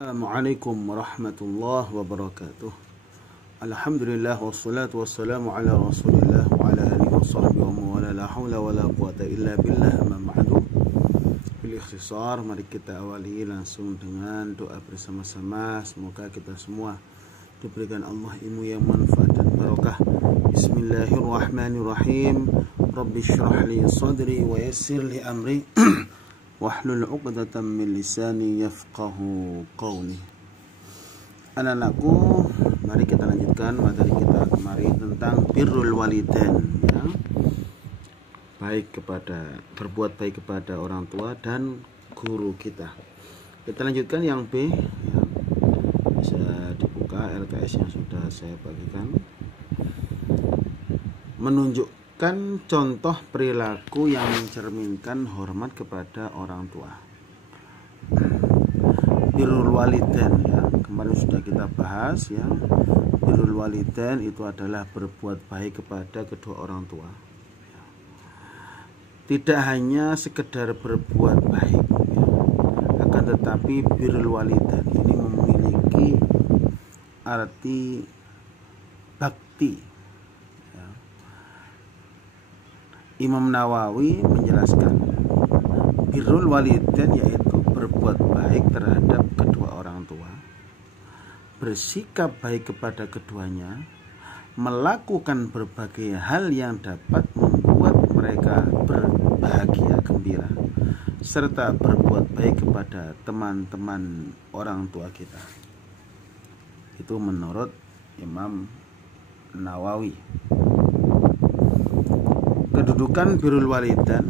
Assalamualaikum warahmatullahi wabarakatuh. Alhamdulillah wassalatu wassalamu ala Rasulillah wa ala alihi washabbihi wa mawala, la haula wala quwata illa billah, amma ba'du. Bil ikhtisar, mari kita awali langsung dengan doa bersama-sama. Semoga kita semua diberikan Allah ilmu yang manfaat dan barokah. Bismillahirrahmanirrahim. Rabbi shrah li sadri wa yassir li amri wahlul 'uqdatam min lisani yafqahu qawli. Anak-anakku, mari kita lanjutkan materi kita kemarin tentang birrul walidain, ya. Berbuat baik kepada orang tua dan guru kita. Kita lanjutkan yang B, ya. Bisa dibuka LKS yang sudah saya bagikan. Menunjukkan contoh perilaku yang mencerminkan hormat kepada orang tua. Birrul walidain, ya, kemarin sudah kita bahas, ya. Birrul walidain itu adalah berbuat baik kepada kedua orang tua. Tidak hanya sekedar berbuat baik, ya, akan tetapi birrul walidain ini memiliki arti bakti. Imam Nawawi menjelaskan birrul walidain yaitu berbuat baik terhadap kedua orang tua, bersikap baik kepada keduanya, melakukan berbagai hal yang dapat membuat mereka berbahagia gembira, serta berbuat baik kepada teman-teman orang tua kita. Itu menurut Imam Nawawi. Kedudukan birrul walidain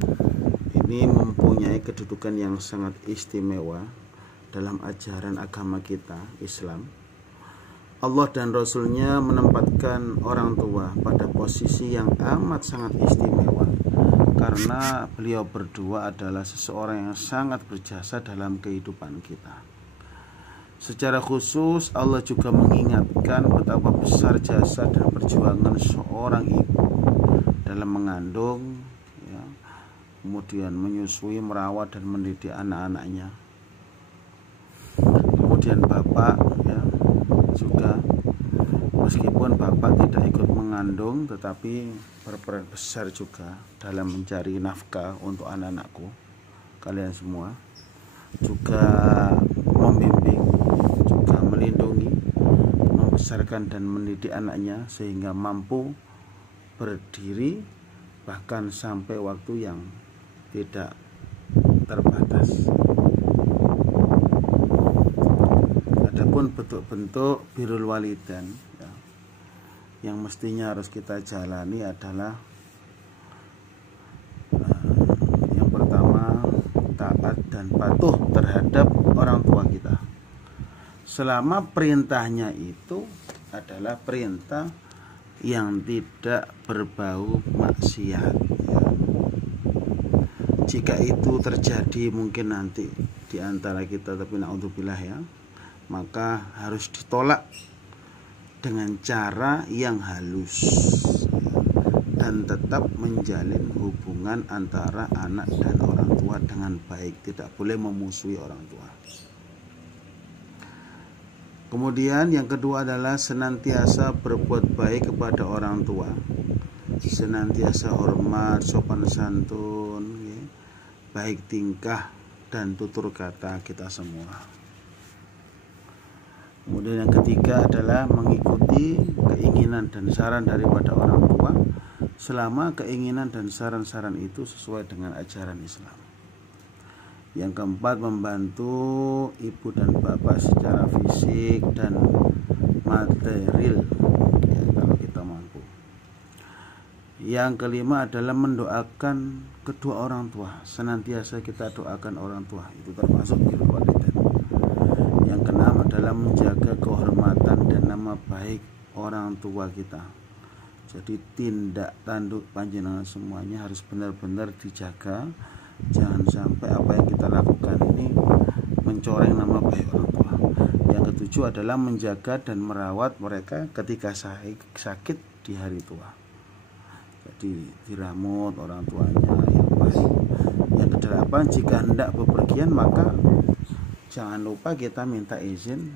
ini mempunyai kedudukan yang sangat istimewa dalam ajaran agama kita, Islam. Allah dan Rasulnya menempatkan orang tua pada posisi yang amat sangat istimewa karena beliau berdua adalah seseorang yang sangat berjasa dalam kehidupan kita. Secara khusus Allah juga mengingatkan betapa besar jasa dan perjuangan seorang ibu dalam mengandung, ya, kemudian menyusui, merawat dan mendidik anak-anaknya. Kemudian bapak, ya, juga meskipun bapak tidak ikut mengandung tetapi berperan besar juga dalam mencari nafkah untuk anak-anakku, kalian semua, juga membimbing, juga melindungi, membesarkan dan mendidik anaknya sehingga mampu berdiri bahkan sampai waktu yang tidak terbatas. Adapun bentuk-bentuk birrul walidain, ya, yang mestinya harus kita jalani adalah yang pertama, taat dan patuh terhadap orang tua kita selama perintahnya itu adalah perintah yang tidak berbau maksiat, ya. Jika itu terjadi mungkin nanti di antara kita, tapi naudzubillah, ya, maka harus ditolak dengan cara yang halus, ya, dan tetap menjalin hubungan antara anak dan orang tua dengan baik, tidak boleh memusuhi orang tua. Kemudian yang kedua adalah senantiasa berbuat baik kepada orang tua, senantiasa hormat, sopan santun, ya, baik tingkah dan tutur kata kita semua. Kemudian yang ketiga adalah mengikuti keinginan dan saran daripada orang tua selama keinginan dan saran-saran itu sesuai dengan ajaran Islam. Yang keempat, membantu ibu dan bapak secara fisik dan material, ya, kalau kita mampu. Yang kelima adalah mendoakan kedua orang tua, senantiasa kita doakan orang tua, itu termasuk birrul walidain. Yang keenam adalah menjaga kehormatan dan nama baik orang tua kita. Jadi tindak tanduk panjenengan semuanya harus benar-benar dijaga. Jangan sampai apa yang kita lakukan ini mencoreng nama baik orang tua. Yang ketujuh adalah menjaga dan merawat mereka ketika sakit di hari tua. Jadi diramut orang tuanya yang baik. Yang kedelapan, jika hendak bepergian maka jangan lupa kita minta izin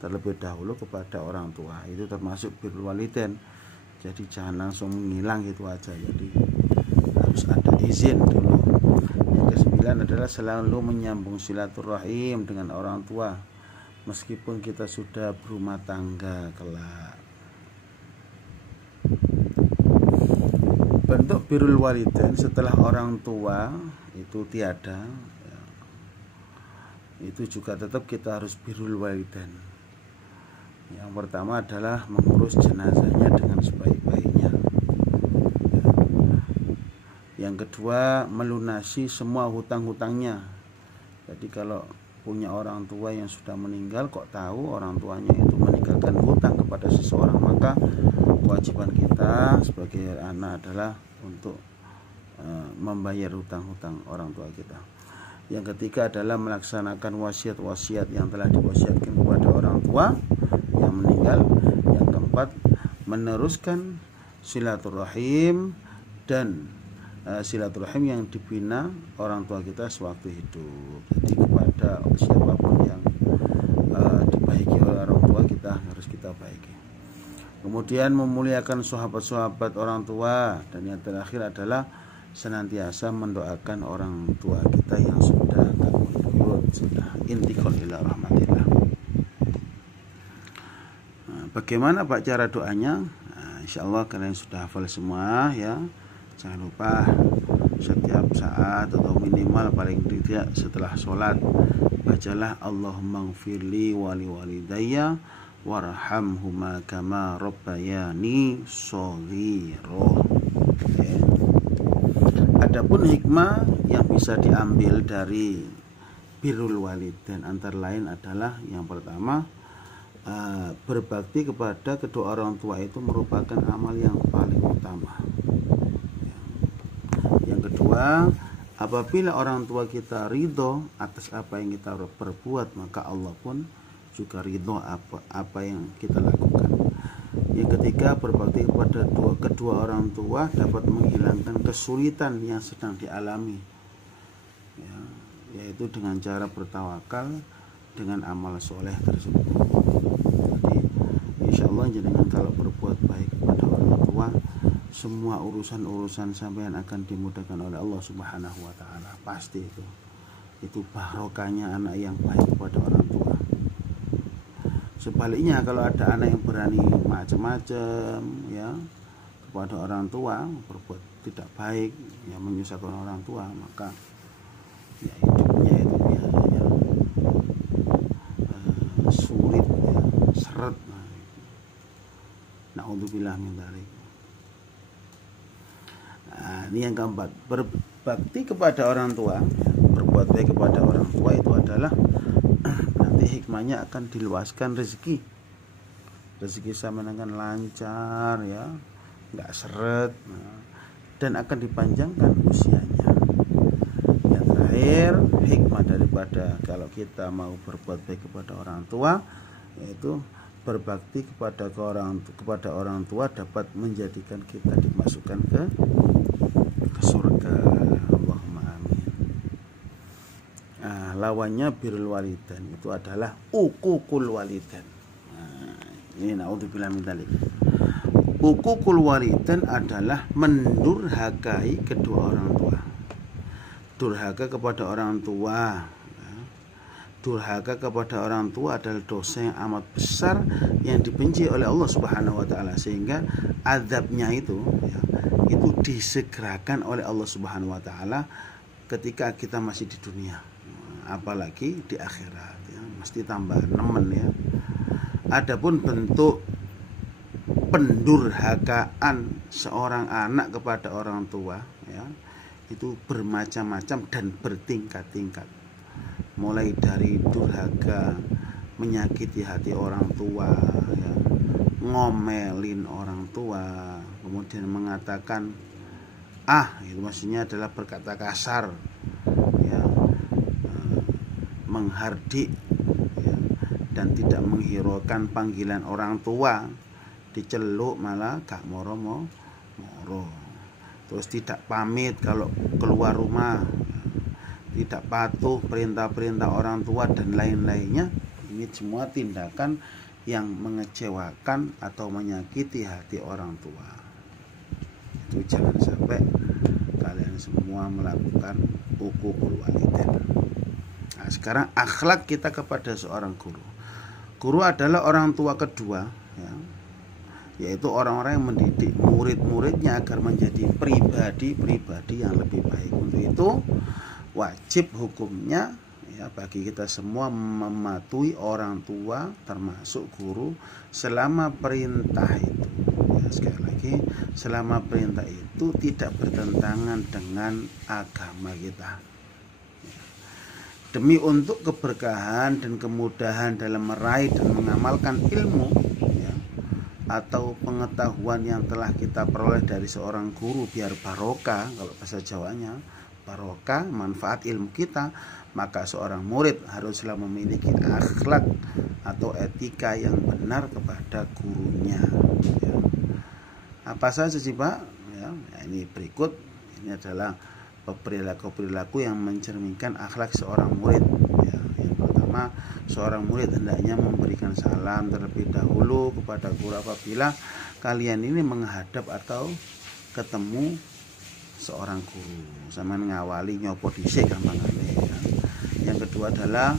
terlebih dahulu kepada orang tua. Itu termasuk birrul walidain. Jadi jangan langsung menghilang gitu aja. Jadi harus ada izin dulu. Yang kesembilan adalah selalu menyambung silaturahim dengan orang tua meskipun kita sudah berumah tangga kelak. Bentuk birrul walidain setelah orang tua itu tiada, ya, itu juga tetap kita harus birrul walidain. Yang pertama adalah mengurus jenazahnya dengan sebaik-baiknya, ya. Yang kedua, melunasi semua hutang-hutangnya. Jadi kalau punya orang tua yang sudah meninggal, kok tahu orang tuanya itu meninggalkan hutang kepada seseorang, maka kewajiban kita sebagai anak adalah untuk membayar hutang-hutang orang tua kita. Yang ketiga adalah melaksanakan wasiat-wasiat yang telah diwasiatkan kepada orang tua yang meninggal. Yang keempat, meneruskan silaturahim dan silaturahim yang dibina orang tua kita sewaktu hidup. Jadi kepada siapapun yang dibaiki oleh orang tua, kita harus kita baiki. Kemudian memuliakan sahabat-sahabat orang tua, dan yang terakhir adalah senantiasa mendoakan orang tua kita yang sudah sudah intikal ila rahmatillah. Bagaimana Pak cara doanya? Insyaallah kalian sudah hafal semua ya. Jangan lupa setiap saat atau minimal paling tidak setelah sholat bacalah Allahumma gfirli wali walidayya warhamhuma kama rabbayani shaghira. Adapun hikmah yang bisa diambil dari birrul walidain antara lain adalah yang pertama, berbakti kepada kedua orang tua itu merupakan amal yang paling utama. Yang kedua, apabila orang tua kita ridho atas apa yang kita perbuat, maka Allah pun juga ridho apa yang kita lakukan. Yang ketiga, berbakti kepada kedua orang tua dapat menghilangkan kesulitan yang sedang dialami, ya, yaitu dengan cara bertawakal dengan amal soleh tersebut. Jadi insya Allah jenengan kalau berbuat baik kepada orang tua, semua urusan-urusan sampean akan dimudahkan oleh Allah Subhanahu wa taala. Pasti itu barokahnya anak yang baik kepada orang tua. Sebaliknya kalau ada anak yang berani macam-macam ya kepada orang tua, berbuat tidak baik, yang menyusahkan orang tua, maka ya hidupnya itu biasanya sulit ya, seret. Na'udzubillah min dzalik. Nah, ini yang keempat, berbakti kepada orang tua, berbuat baik kepada orang tua itu adalah nanti hikmahnya akan diluaskan rezeki sama dengan lancar ya, nggak seret, dan akan dipanjangkan usianya. Yang terakhir, hikmah daripada kalau kita mau berbuat baik kepada orang tua, yaitu berbakti kepada orang tua dapat menjadikan kita dimasukkan ke surga. Allahumma amin. Nah, lawannya birrul walidain itu adalah uququl walidain. Nah, ini naudzubillah min dzalik. Uququl walidain adalah mendurhakai kedua orang tua. Durhaka kepada orang tua. Durhaka kepada orang tua adalah dosa yang amat besar yang dibenci oleh Allah Subhanahu wa taala, sehingga azabnya itu ya, itu disegerakan oleh Allah Subhanahu wa taala ketika kita masih di dunia, apalagi di akhirat ya, mesti tambah nemen ya. Adapun bentuk pendurhakaan seorang anak kepada orang tua ya, itu bermacam-macam dan bertingkat-tingkat. Mulai dari durhaka, menyakiti hati orang tua ya, ngomelin orang tua, kemudian mengatakan itu maksudnya adalah berkata kasar ya, menghardik ya, dan tidak menghiraukan panggilan orang tua, diceluk malah gak moro, terus tidak pamit kalau keluar rumah, tidak patuh perintah-perintah orang tua dan lain-lainnya. Ini semua tindakan yang mengecewakan atau menyakiti hati orang tua. Itu jangan sampai kalian semua melakukan uququl walidain. Nah, sekarang akhlak kita kepada seorang guru. Guru adalah orang tua kedua, ya, yaitu orang-orang yang mendidik murid-muridnya agar menjadi pribadi-pribadi yang lebih baik. Untuk itu wajib hukumnya, ya, bagi kita semua mematuhi orang tua termasuk guru selama perintah itu, ya, sekali lagi, selama perintah itu tidak bertentangan dengan agama kita. Demi untuk keberkahan dan kemudahan dalam meraih dan mengamalkan ilmu, ya, atau pengetahuan yang telah kita peroleh dari seorang guru, biar barokah, kalau bahasa Jawanya barokah manfaat ilmu kita, maka seorang murid haruslah memiliki akhlak atau etika yang benar kepada gurunya, ya. Apa saja sih Pak? Ya, ini berikut, ini adalah perilaku-perilaku yang mencerminkan akhlak seorang murid, ya. Yang pertama, seorang murid hendaknya memberikan salam terlebih dahulu kepada guru apabila kalian ini menghadap atau ketemu seorang guru. Sama ngawali nyopo dhisik gampangane, ya. Yang kedua adalah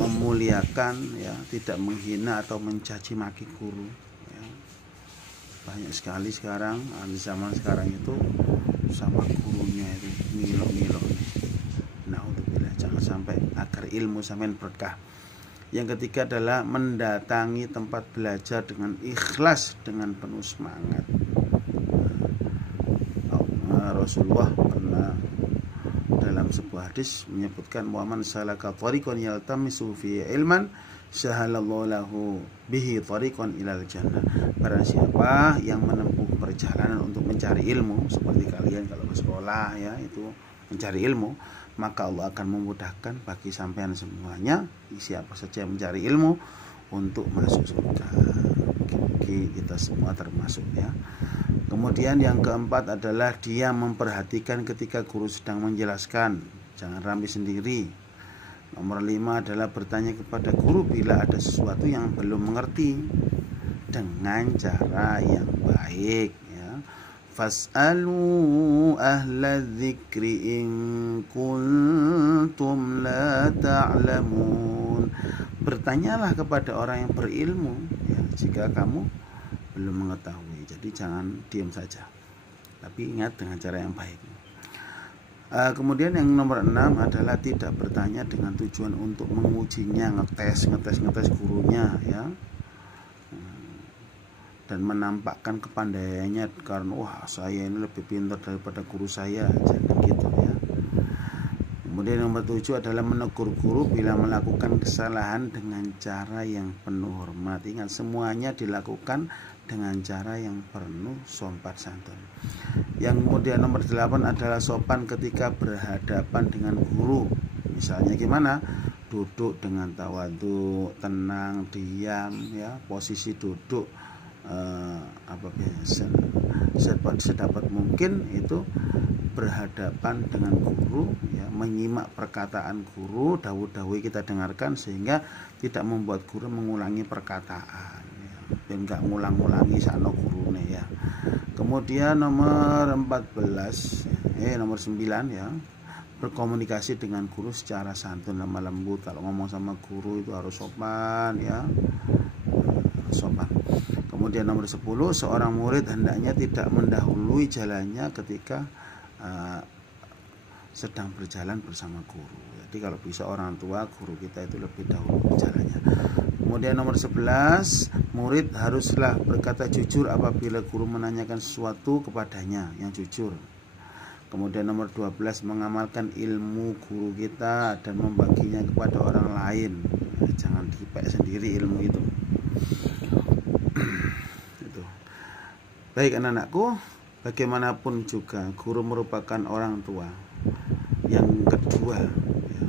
memuliakan, ya, tidak menghina atau mencaci maki guru, ya. Banyak sekali sekarang di zaman sekarang itu sama gurunya itu ngilok-ngilok. Naudzubillah, jangan sampai, agar ilmu sampean berkah. Yang ketiga adalah mendatangi tempat belajar dengan ikhlas, dengan penuh semangat. Rasulullah pernah dalam sebuah hadis menyebutkan, wa man salaka tariqan yaltamisu fi ilman sahalallahu lahu bihi tariqan ilal jannah. Barang siapa yang menempuh perjalanan untuk mencari ilmu, seperti kalian kalau ke sekolah, ya, itu mencari ilmu, maka Allah akan memudahkan bagi sampean semuanya, siapa saja yang mencari ilmu, untuk masuk surga. Kita semua termasuk, ya. Kemudian yang keempat adalah dia memperhatikan ketika guru sedang menjelaskan, jangan ramai sendiri. Nomor 5 adalah bertanya kepada guru bila ada sesuatu yang belum mengerti dengan cara yang baik, ya. Fas'alu ahla dzikri in kuntum la ta'lamun. Bertanyalah kepada orang yang berilmu, ya, jika kamu belum mengetahui. Jadi jangan diam saja, tapi ingat dengan cara yang baik. Kemudian yang nomor 6 adalah tidak bertanya dengan tujuan untuk mengujinya, ngetes gurunya, ya, dan menampakkan kepandaiannya karena wah saya ini lebih pintar daripada guru saya, jangan gitu, ya. Kemudian nomor 7 adalah menegur guru bila melakukan kesalahan dengan cara yang penuh hormat. Ingat, semuanya dilakukan dengan cara yang penuh sopan santun. Yang kemudian nomor 8 adalah sopan ketika berhadapan dengan guru. Misalnya gimana? Duduk dengan tawadhu, tenang, diam, ya, posisi duduk sedapat mungkin itu berhadapan dengan guru, ya, menyimak perkataan guru, dawuh-dawuh kita dengarkan sehingga tidak membuat guru mengulangi perkataan, ya, dan nggak ngulang-ngulangi sakno gurune, ya. Kemudian nomor 14, nomor 9, ya, berkomunikasi dengan guru secara santun lemah lembut. Kalau ngomong sama guru itu harus sopan, ya, sopan. Kemudian nomor 10, seorang murid hendaknya tidak mendahului jalannya ketika sedang berjalan bersama guru. Jadi kalau bisa orang tua, guru kita itu lebih dahulu jalannya. Kemudian nomor 11, murid haruslah berkata jujur apabila guru menanyakan sesuatu kepadanya, yang jujur. Kemudian nomor 12, mengamalkan ilmu guru kita dan membaginya kepada orang lain. Jangan dipek sendiri ilmu itu. Itu. Baik anak-anakku, bagaimanapun juga guru merupakan orang tua yang kedua, ya,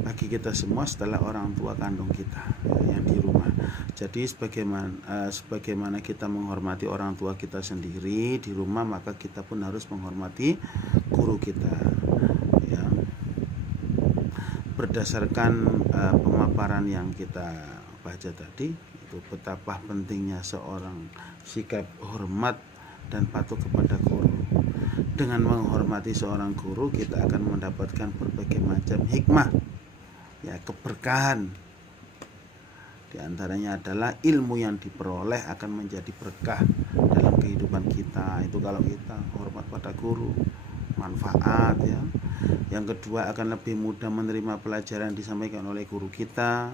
bagi kita semua setelah orang tua kandung kita, ya, yang di rumah. Jadi sebagaimana kita menghormati orang tua kita sendiri di rumah, maka kita pun harus menghormati guru kita. ya. Berdasarkan pemaparan yang kita baca tadi, itu betapa pentingnya seorang sikap hormat dan patuh kepada guru. Dengan menghormati seorang guru, kita akan mendapatkan berbagai macam hikmah, ya, keberkahan. Di antaranya adalah ilmu yang diperoleh akan menjadi berkah dalam kehidupan kita. Itu kalau kita hormat pada guru, manfaat, ya. Yang kedua, akan lebih mudah menerima pelajaran yang disampaikan oleh guru kita.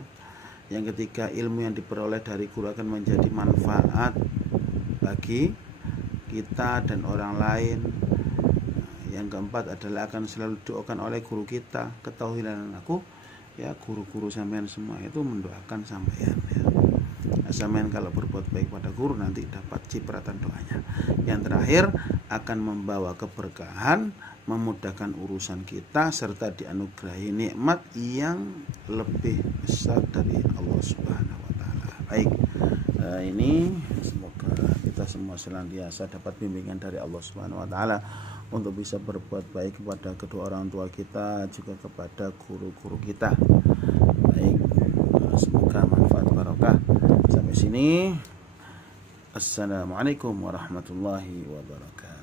Yang ketiga, ilmu yang diperoleh dari guru akan menjadi manfaat bagi kita dan orang lain. Yang keempat adalah akan selalu doakan oleh guru kita. Ketahuilah aku, ya, guru-guru sampean semua itu mendoakan sampean, ya. Sampean kalau berbuat baik pada guru nanti dapat cipratan doanya. Yang terakhir, akan membawa keberkahan, memudahkan urusan kita, serta dianugerahi nikmat yang lebih besar dari Allah Subhanahu wa taala. Baik, ini semoga kita semua senantiasa dapat bimbingan dari Allah Subhanahu wa taala untuk bisa berbuat baik kepada kedua orang tua kita, juga kepada guru-guru kita. Baik, semoga manfaat barokah. Sampai sini, assalamualaikum warahmatullahi wabarakatuh.